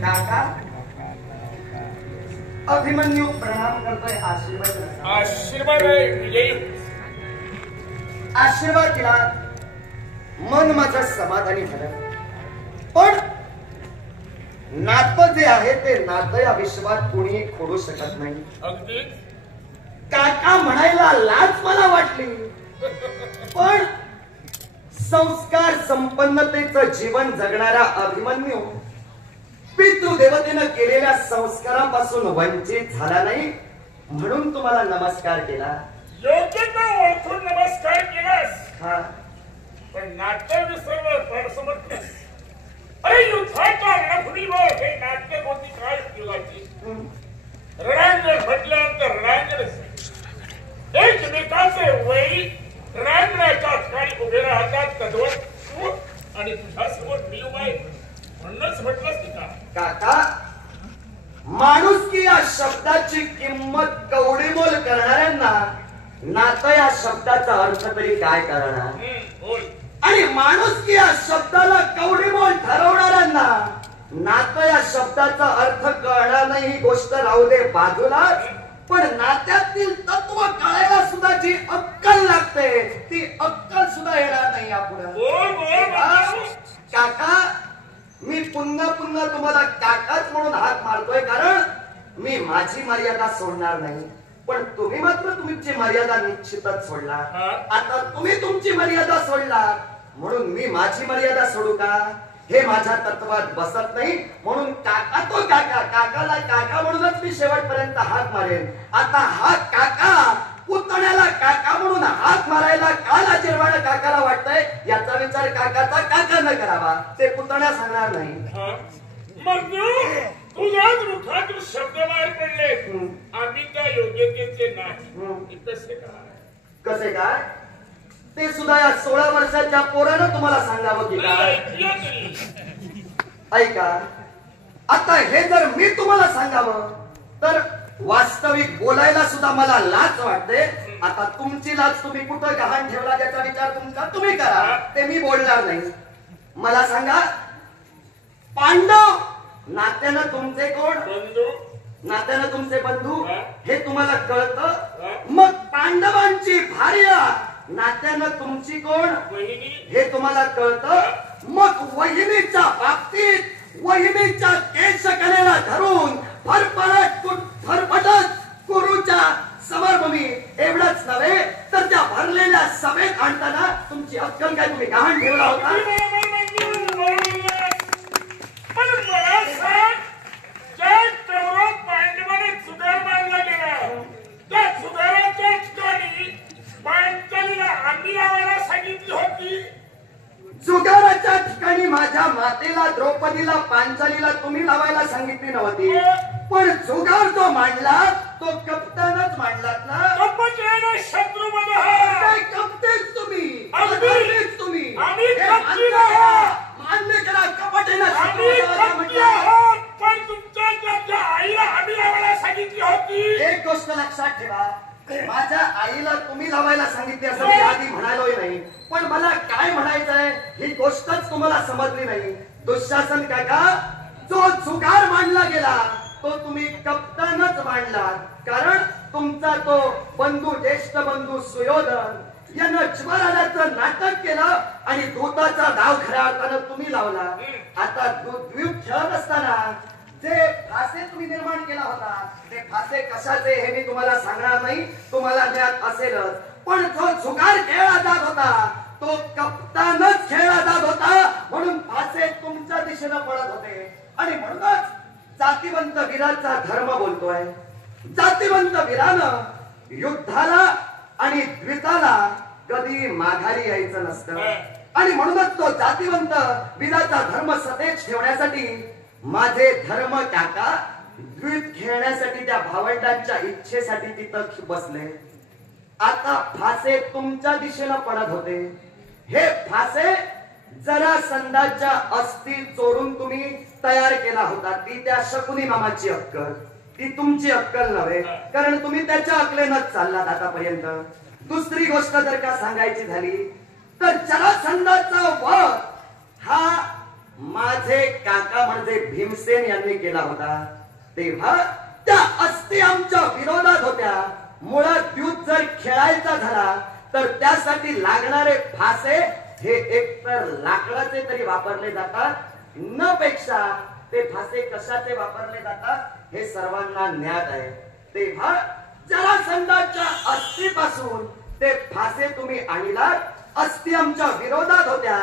काका अभिमन्यू प्रणाम करतोय, आशीर्वाद आशीर्वाद आशीर्वाद दिला, मन माझं समाधानी झालं. पण नातं जे आहे ते नातं या विश्वात कोणी खोडू शकत नाही. अगदी काका म्हणायला लाज मला वाटली, पण संस्कार संपन्नतेचं जीवन जगणारा अभिमन्यू पितृदेवतेनं केलेल्या संस्कारापासून वंचित झाला नाही, म्हणून तुम्हाला नमस्कार केला. योग्यता ओळखून नमस्कार केलास. हा, पण नाट्य विसरलं फार समजतेस. अरे युद्धाच्या रणभूमीवर हे नाट्य कोणती काळ युगाची. रणांगण म्हटल्यानंतर रणांगणच. एकमेकाचे वैरी रणांगणाच्या ठिकाणी उभे राहतात. तद्वत तू आणि तुझ्यासमोर मी उभा आहे म्हणूनच म्हटलंस की का. काका, माणुसकी या शब्दाची किंमत कवडीमोल करणाऱ्यांना नातं या शब्दाचा अर्थ तरी काय करणार. बोल. आणि माणुसकी या शब्दाला कवडीमोल ठरवणाऱ्यांना नातं या शब्दाचा अर्थ कळणार नाही ही गोष्ट राहू दे बाजूला. पण नात्यातील तत्व कळायला सुद्धा जी अक्कल लागते ती अक्कल सुद्धा येणार नाही यापुढे. काका, मी पुन्हा पुन्हा तुम्हाला काकाच म्हणून हाक मारतोय, कारण मी माझी मर्यादा सोडणार नाही. पण तुम्ही मात्र तुमची मर्यादा निश्चितच सोडला. आता तुम्ही तुमची मर्यादा सोडला म्हणून मी माझी मर्यादा सोडू का, हे माझ्या तत्वात बसत नाही. म्हणून काका तो काका, काकाला काका म्हणूनच मी शेवटपर्यंत हाक मारेन. आता हा काका पुतण्याला काका म्हणून हाक मारायला का लाजिरवाणं काकाला वाटतंय याचा विचार काकाचा काकानं करावा, ते पुतण्या सांगणार नाही. मग तुझ्याच मुखातून शब्द बाहेर पडले, आम्ही त्या योग्यतेचे नाही. कसे काय कसे काय ते सुद्धा या 16 वर्षाच्या पोरानं तुम्हाला सांगावं की काय. ऐका, आता हे जर मी तुम्हाला सांगावं तर वास्तविक बोलायला सुद्धा मला लाज वाटते. आता तुमची लाज तुम्ही कुठं गहाण ठेवला त्याचा विचार तुमचा तुम्ही करा, ते मी बोलणार नाही. मला सांगा, पांडव नात्यानं तुमचे कोण बंधू, नात्यानं तुमचे बंधू हे तुम्हाला कळतं. मग पांडवांची भार्या नात्यानं तुमची कोण वहिनी हे तुम्हाला कळतं. मग वहिनीच्या बाबतीत वहिनीच्या केशकलेला धरून फरफटत गुरुच्या समरभूमी एवढंच नव्हे तर त्या भरलेल्या सभेत आणताना तुमची अक्कल काय तुम्ही गहाण ठेवला होता. पांडवाने सुधार बांधला गेला त्या सुधाराच्या ठिकाणी पांचालीला आम्ही लावायला सांगितली होती. जुगाराच्या ठिकाणी माझ्या मातेला द्रौपदीला पांचालीला तुम्ही लावायला सांगितली नव्हती. पण जुगार जो मांडला तो कप्तानच मांडलात ना. कपटाने शत्रू कपतेच तुम्ही, अगदीच तुम्ही मान्य करा. कपटेनं पण तुमच्या आईला आम्ही लावायला सांगितली होती. एक गोष्ट लक्षात ठेवा, माझ्या आईला तुम्ही लावायला सांगितली असं मी आधी म्हणालोय नाही. पण मला काय म्हणायचंय ही गोष्टच तुम्हाला समजली नाही. दुःशासन काका, जो जुगार मांडला गेला तो तुम्ही कप्तानच मांडला. कारण तुमचा तो बंधू, ज्येष्ठ बंधू सुयोधन यानं ज्वर आल्याचं नाटक केलं आणि दूताचा डाव खऱ्या अर्थानं तुम्ही लावला. आता द्वीप खेळत असताना जे फासे तुम्ही निर्माण केला होता ते फासे कशाचे हे मी तुम्हाला सांगणार नाही, तुम्हाला ज्ञात असेलच. पण जो जुगार खेळला जात होता तो कप्तानच खेळला जात होता, म्हणून फासे तुमच्या दिशेनं पडत होते. आणि म्हणूनच जातिवंत वीराचा धर्म बोलतोय. जातिवंत वीरानं युद्धाला आणि द्विताला कधी माघारी यायचं नसतं. आणि म्हणूनच तो जातिवंत वीराचा धर्म सतेज ठेवण्यासाठी माझे धर्म काका द्वित खेळण्यासाठी त्या भावंडांच्या इच्छेसाठी तिथं बसले. आता फासे तुमच्या दिशेनं पडत होते. हे फासे जरासंधाच्या अस्थी चोरून तुम्ही तयार केला होता. ती त्या शकुनी मामाची अक्कल, ती तुमची अक्कल नव्हे, कारण तुम्ही त्याच्या अक्कलेनच चाललात आतापर्यंत. दुसरी गोष्ट जर का सांगायची झाली तर जरासंधाचा वध काका म्हणजे भीमसेन यांनी केला होता तेव्हा त्या अस्थी आमच्या विरोधात होत्या. मुळात युद्ध जर खेळायचा झाला तर त्यासाठी लागणारे फासे हे एकतर लाकडाचे तरी वापरले जातात, न पेक्षा ते फासे कशाचे वापरले जातात हे सर्वांना ज्ञात आहे. तेव्हा जरासंधाच्या अस्थीपासून ते फासे तुम्ही आणलात. अस्थी आमच्या विरोधात होत्या.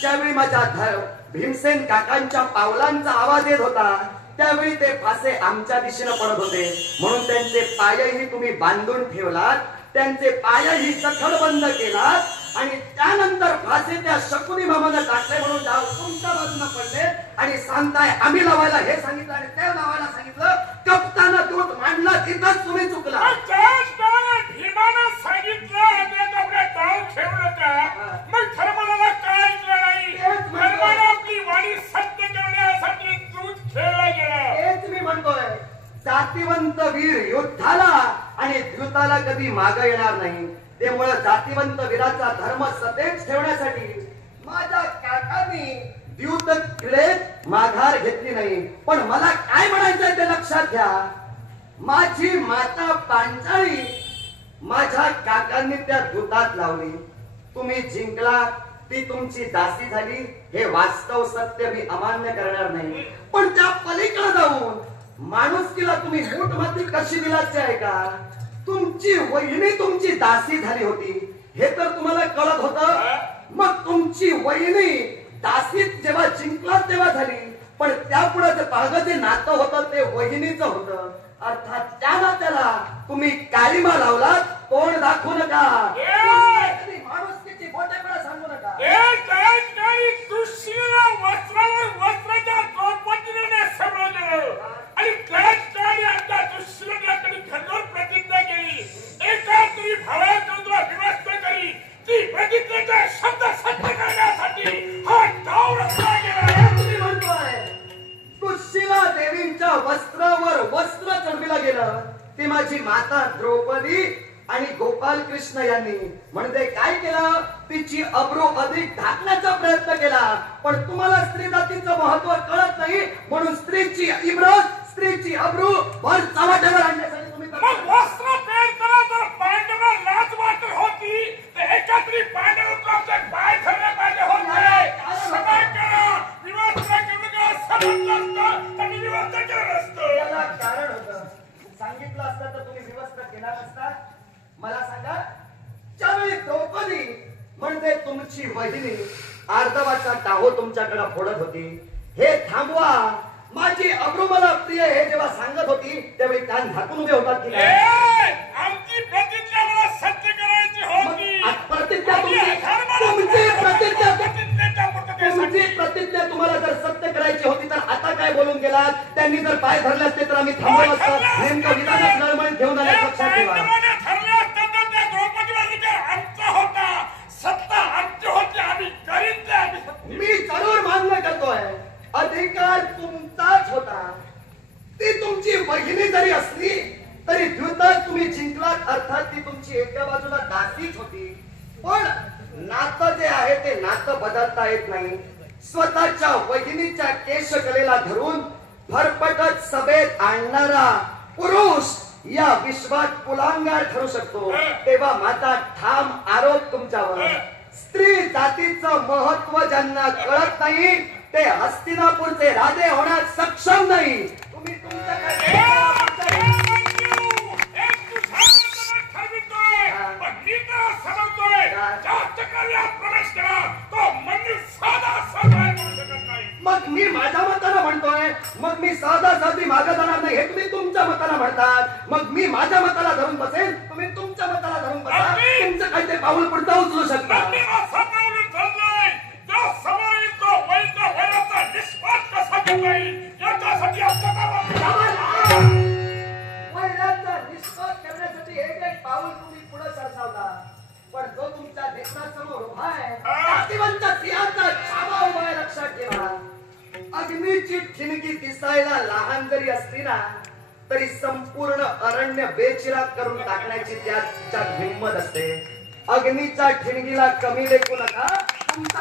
ज्यावेळी माझ्या भीमसेन काकांच्या पावलांचा आवाज येत होता त्यावेळी ते फासे आमच्या दिशेने पडत होते, म्हणून त्यांचे पायही तुम्ही बांधून ठेवलात, त्यांचे पायही सखल बंद केलात आणि त्यानंतर फासे त्या शकुनी मामानं टाकले म्हणून जाऊ तुमच्या बाजूने पडले आणि सांगताय आम्ही लावायला हे सांगितलं आणि ते लावायला सांगितलं. कप्ताना दूध मांडला तिथंच तुम्ही चुकला. भीमानं सांगितलं ठेवलं का मग धर्माला काय ऐकलं नाही. धर्माला आपली वाणी सत्य करण्यासाठी दूध खेळला गेला. हेच मी म्हणतोय, जातिवंत वीर युद्धाला आणि द्यूताला कधी माग येणार नाही. त्यामुळे जातिवंत वीराचा धर्म सतेज ठेवण्यासाठी माझ्या काकांनी द्यूत क्रीडेत माघार घेतली नाही. पण मला काय म्हणायचंय ते लक्षात घ्या. माझी माता पांचाळी माझ्या काकांनी त्या दूतात लावली. तुम्ही जिंकला, ती तुमची दासी झाली. हे वास्तव सत्य मी अमान्य करणार नाही. पण त्या पलीकडे जाऊन माणुसकीला तुम्ही मूठमती कशी दिलाची आहे का? तुमची वहिनी तुमची दासी झाली होती हे तर तुम्हाला कळत होतं. मग तुमची वहिनी दासीत जेव्हा जिंकला तेव्हा झाली, पण त्यापुढे जे पाळगं जे नातं होतं ते वहिनीचं होतं. अर्थात त्या नात्याला तुम्ही काळीमा लावलात. तोंड दाखवू नका, माणुसकीची बोटेकडे सांगू नका. वस्त्रावर वस्त्राच्या द्रौपदीने समजलं आणि घनोर प्रतिज्ञा केली. एका तरी भावाला विवस्त करी ती प्रतिज्ञेचा शब्द सत्य करण्यासाठी हा डाव रचला गेला. तुम्ही म्हणतोय सुशीला देवींच्या वस्त्रावर वस्त्र चढविलं गेलं ती माझी माता द्रौपदी आणि गोपाल कृष्ण यांनी. म्हणजे काय केलं, तिची अब्रू अधिक ढाकण्याचा प्रयत्न केला. पण तुम्हाला स्त्री जातीचं महत्व कळत नाही म्हणून स्त्रीची इब्रत, स्त्रीची अब्रू भर चव्हाट्यावर आणण्यासाठी तुम्ही वस्त्र पेरताना जर पांडवांना लाज वाटत होती तर एकत्रित पांडवांचे पाय धरले पाहिजे होते. सभा करा, विवस्त्र करू नका, समजलं असतं आणि विवस्त्र केलं असतं. याला कारण होतं. सांगितलं असतं तर तुम्ही विवस्त्र केला नसता. मला सांगा, ज्यावेळी द्रौपदी म्हणजे तुमची वहिनी अर्धवाचा टाहो तुमच्याकडे फोडत होती, हे थांबवा, माझी अब्रू मला प्रिय हे जेव्हा सांगत होती त्यावेळी कान झाकून उभे होतात की नाही? आमची प्रतिज्ञा मला सत्य करायची होती. तुमची प्रतिज्ञा तुम्हाला जर सत्य करायची होती तर आता काय बोलून गेलात? त्यांनी जर पाय धरले असते तर आम्ही थांबवलं असतं. नेमकं विधानात नळमळ घेऊन आले लक्षात ठेवा. मी जरूर मान्य करतोय अधिकार तुमचाच होता. ती तुमची वहिनी जरी असली तरी द्यूतात तुम्ही जिंकलात. अर्थात ती तुमची एका बाजूला दासीच होती. पण नातं जे आहे ते नातं बदलता येत नाही. स्वतःच्या वहिनीच्या केशकलेला धरून फरफटत सभेत आणणारा पुरुष या विश्वात कुलांगार ठरू शकतो. तेव्हा माझा ठाम आरोप तुमच्यावर, स्त्री जातीचं महत्व ज्यांना कळत नाही ते हस्तिनापूरचे राजे होण्यास सक्षम नाही. तुम्ही मग मी माझ्या मताला म्हणतोय, मग मी साधा साधी मागे जाणार नाही हे तुम्ही तुमच्या मताला म्हणतात. मग मी माझ्या मताला धरून बसेल, तुम्ही तुमच्या मताला धरून बसा. तुमचं काही ते पाऊल पुढचं उचलू शकता. करण्यासाठी एक एक पाऊल तुम्ही पुढे सरसावता. पण जो तुमच्या देशासमोर उभा आहे जातिवंत सिंहाचा छावा उभा आहे लक्षात ठेवा. अग्नीची ठिणगी दिसायला लहान जरी असली ना तरी संपूर्ण अरण्य बेचिराग करून टाकण्याची त्याच्यात हिंमत असते. अग्नीच्या ठिणगीला कमी लेखू नका. तुमचा